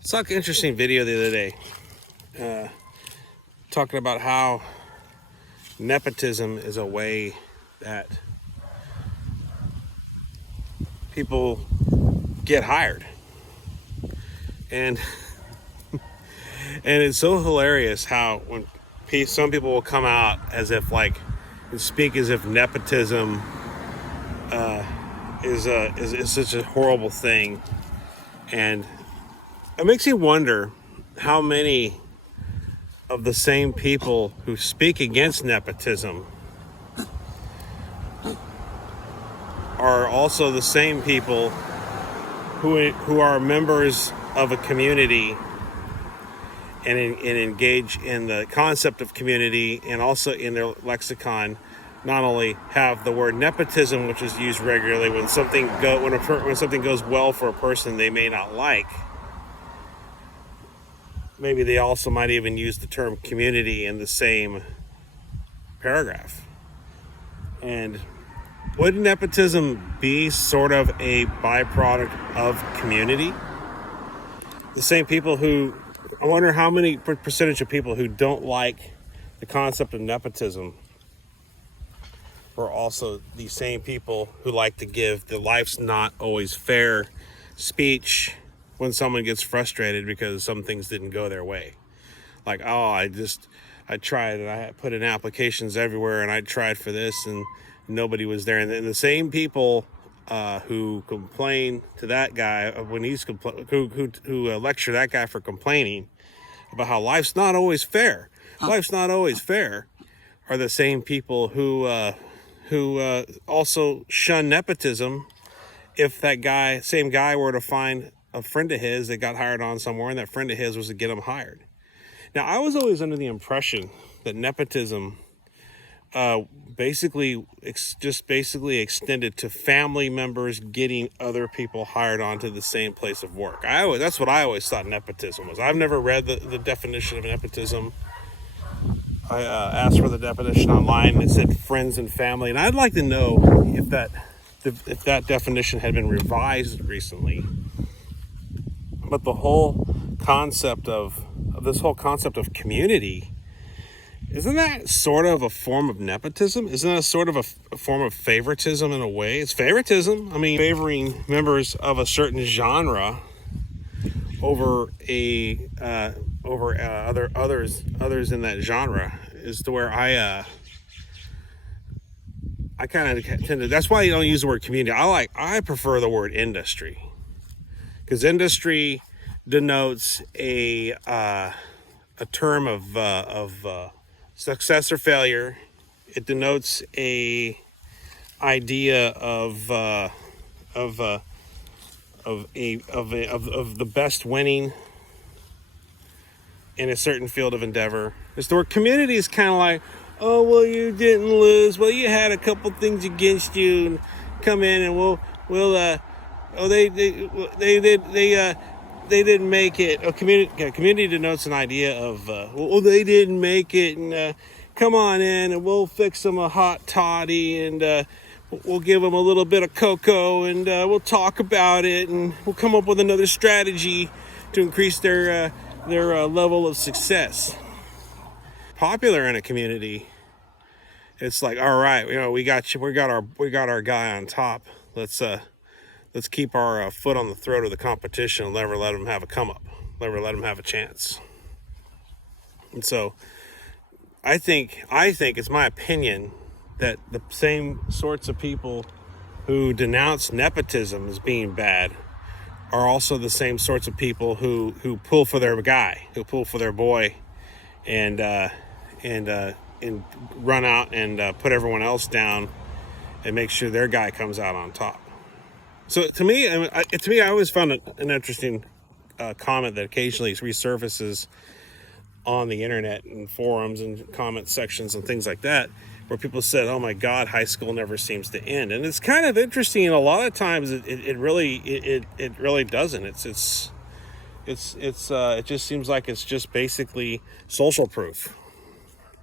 Saw an interesting video the other day talking about how nepotism is a way that people get hired. And and it's so hilarious how when some people will come out as if and speak as if nepotism is such a horrible thing, and it makes you wonder how many of the same people who speak against nepotism are also the same people who are members of a community and engage in the concept of community, and also in their lexicon not only have the word nepotism, which is used regularly when something goes well for a person they may not like. Maybe they also might even use the term community in the same paragraph. And wouldn't nepotism be sort of a byproduct of community? The same people I wonder how many percentage of people who don't like the concept of nepotism are also the same people who like to give the "life's not always fair" speech when someone gets frustrated because some things didn't go their way. Like, oh, I tried and I put in applications everywhere and I tried for this and nobody was there. And the same people who complain to that guy when he's who lecture that guy for complaining about how life's not always fair. Life's not always fair are the same people who also shun nepotism if that same guy were to find a friend of his that got hired on somewhere and that friend of his was to get him hired. Now, I was always under the impression that nepotism basically extended to family members getting other people hired onto the same place of work. That's what I always thought nepotism was. I've never read the definition of nepotism. I asked for the definition online and it said friends and family, and I'd like to know if that definition had been revised recently. But the whole concept of community, isn't that sort of a form of nepotism? Isn't that sort of a form of favoritism in a way? It's favoritism. I mean, favoring members of a certain genre over others in that genre is to where I kind of tend to. That's why you don't use the word community. I prefer the word industry, because industry denotes a term of success or failure. It denotes a idea of the best winning in a certain field of endeavor. The word community is kind of like, oh, well, you didn't lose. Well, you had a couple things against you, and come in and they didn't make it. Community denotes an idea of, they didn't make it, and come on in, and we'll fix them a hot toddy, and we'll give them a little bit of cocoa, and we'll talk about it, and we'll come up with another strategy to increase their level of success. Popular in a community, it's like, all right, we got you. We got our guy on top. Let's keep our foot on the throat of the competition and never let them have a come up. Never let them have a chance. And so, I think it's my opinion that the same sorts of people who denounce nepotism as being bad are also the same sorts of people who pull for their guy, who pull for their boy, and run out and put everyone else down and make sure their guy comes out on top. So to me, I always found an interesting comment that occasionally resurfaces on the internet and forums and comment sections and things like that, where people said, "Oh my God, high school never seems to end," and it's kind of interesting. And a lot of times, it really doesn't. It just seems like it's just basically social proof.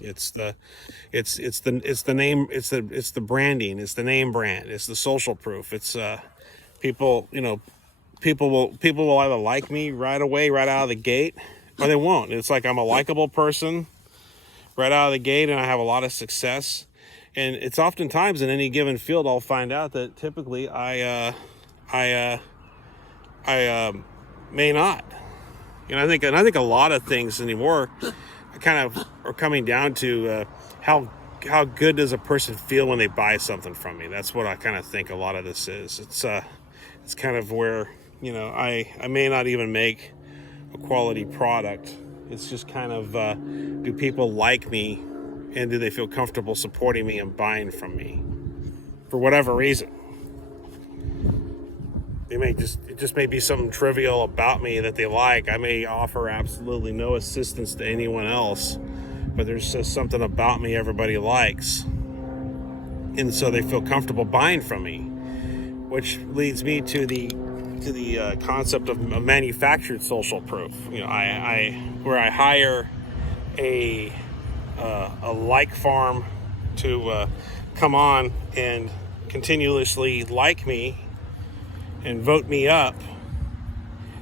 It's the name, it's the branding, it's the name brand, it's the social proof. It's People, people will either like me right away, right out of the gate, or they won't. It's like I'm a likable person right out of the gate, and I have a lot of success. And it's oftentimes in any given field, I'll find out that typically I may not. And I think a lot of things anymore kind of are coming down to how good does a person feel when they buy something from me. That's what I kind of think a lot of this is. It's kind of where, I may not even make a quality product. It's just kind of do people like me, and do they feel comfortable supporting me and buying from me for whatever reason. It just may be something trivial about me that they like. I may offer absolutely no assistance to anyone else, but there's just something about me everybody likes, and so they feel comfortable buying from me, which leads me to the concept of manufactured social proof. Where I hire a like farm to come on and continuously like me and vote me up,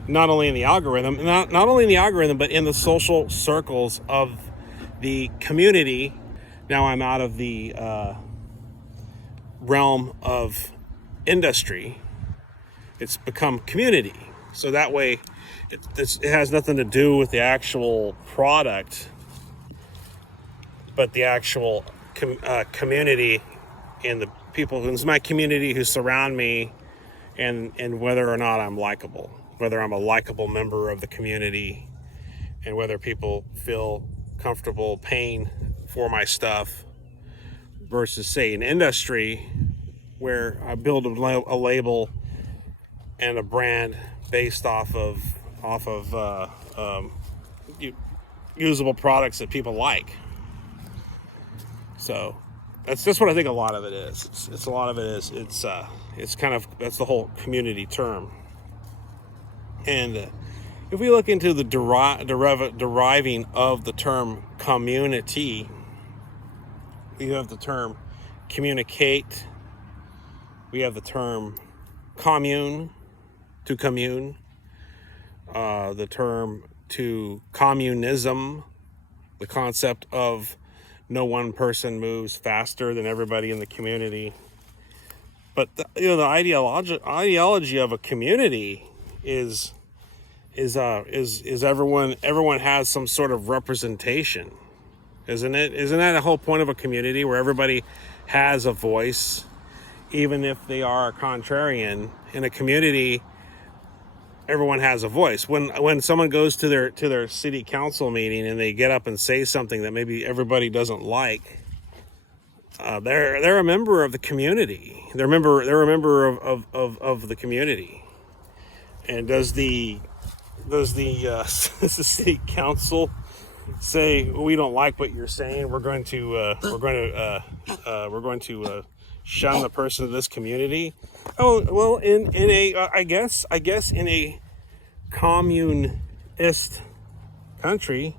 not only in the algorithm, but in the social circles of the community. Now I'm out of the realm of industry. It's become community. So that way it has nothing to do with the actual product, but the actual community and the people in my community who surround me, and whether or not I'm likable, whether I'm a likable member of the community, and whether people feel comfortable paying for my stuff, versus, say, an industry where I build a label and a brand based off of usable products that people like. So that's just what I think a lot of it is. It's a lot of it is. It's kind of, that's the whole community term. And if we look into the deriving of the term community, we have the term communicate. We have the term commune, to commune. The term to communism, the concept of no one person moves faster than everybody in the community. But the ideology of a community is everyone has some sort of representation, isn't it? Isn't that the whole point of a community, where everybody has a voice, even if they are a contrarian? In a community, everyone has a voice. When someone goes to their city council meeting and they get up and say something that maybe everybody doesn't like, they're a member of the community. They're a member of the community. And does the city council say, we don't like what you're saying, we're going to shun the person of this community? Oh, well, in a I guess in a communist country,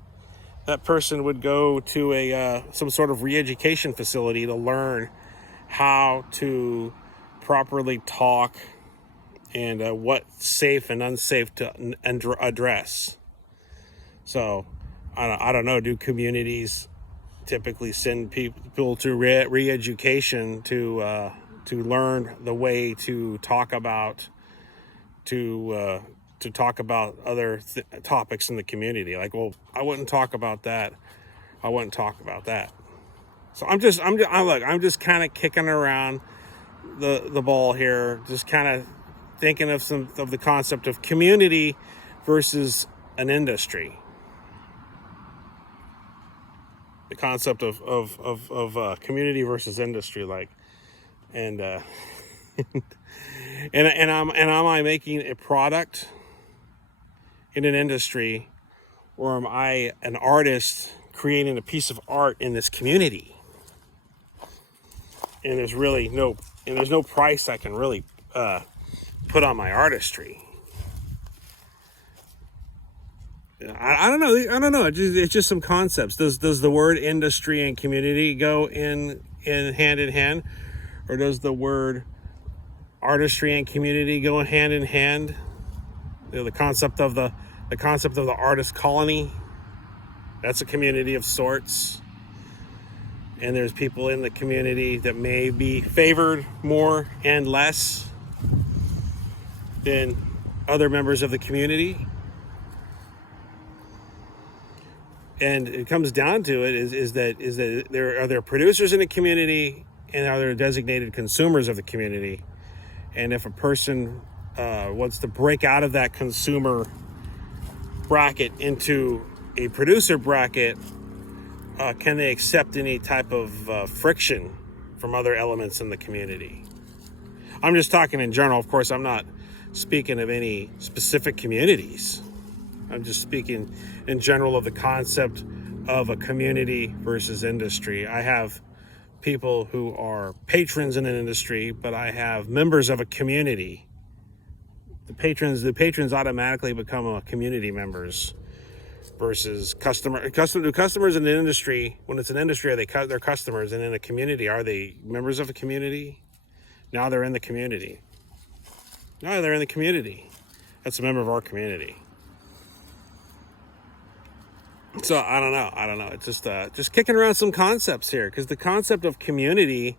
that person would go to some sort of re-education facility to learn how to properly talk, and what's safe and unsafe to address. So I don't know. Do communities typically send people to re-education to learn the way to talk about other topics in the community? Like, well, I wouldn't talk about that. So I'm just kind of kicking around the ball here, just kind of thinking of the concept of community versus an industry. The concept of community versus industry, like, and am I making a product in an industry, or am I an artist creating a piece of art in this community? And there's no price I can really put on my artistry. I don't know. It's just some concepts. Does the word industry and community go in hand in hand, or does the word artistry and community go hand in hand. The concept of the artist colony, that's a community of sorts. And there's people in the community that may be favored more and less than other members of the community. And it comes down to it is that there are producers in the community, and are there designated consumers of the community. And if a person wants to break out of that consumer bracket into a producer bracket, can they accept any type of friction from other elements in the community? I'm just talking in general. Of course, I'm not speaking of any specific communities. I'm just speaking in general of the concept of a community versus industry. I have people who are patrons in an industry, but I have members of a community. The patrons automatically become community members versus customers in an industry. When it's an industry, they're customers, and in a community, are they members of a community? Now they're in the community. No, they're in the community. That's a member of our community. So I don't know. It's just kicking around some concepts here, because the concept of community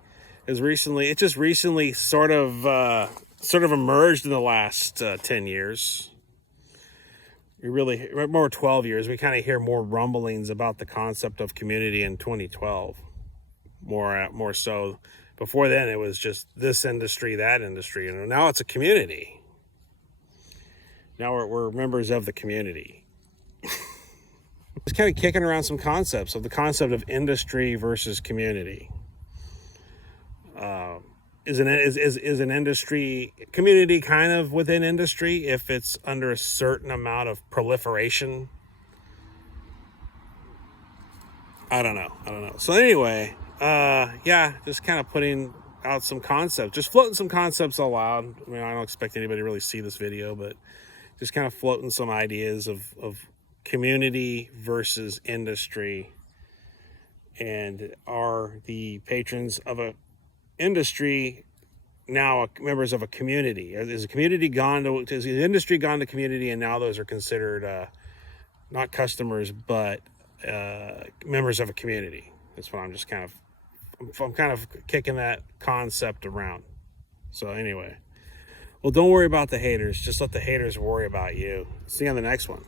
is recently sort of emerged in the last 10 years. More 12 years. We kind of hear more rumblings about the concept of community in 2012. More so. Before then, it was just this industry, that industry, and now it's a community. Now we're members of the community. It's kind of kicking around some concepts of the concept of industry versus community. Is an industry community kind of within industry if it's under a certain amount of proliferation? I don't know. So anyway, just kind of putting out some concepts, just floating some concepts aloud. I mean, I don't expect anybody to really see this video, but just kind of floating some ideas of community versus industry. And are the patrons of a industry now members of a community? Is the industry gone to community, and now those are considered not customers but members of a community? That's what I'm kind of kicking that concept around. So anyway, well, don't worry about the haters. Just let the haters worry about you. See you on the next one.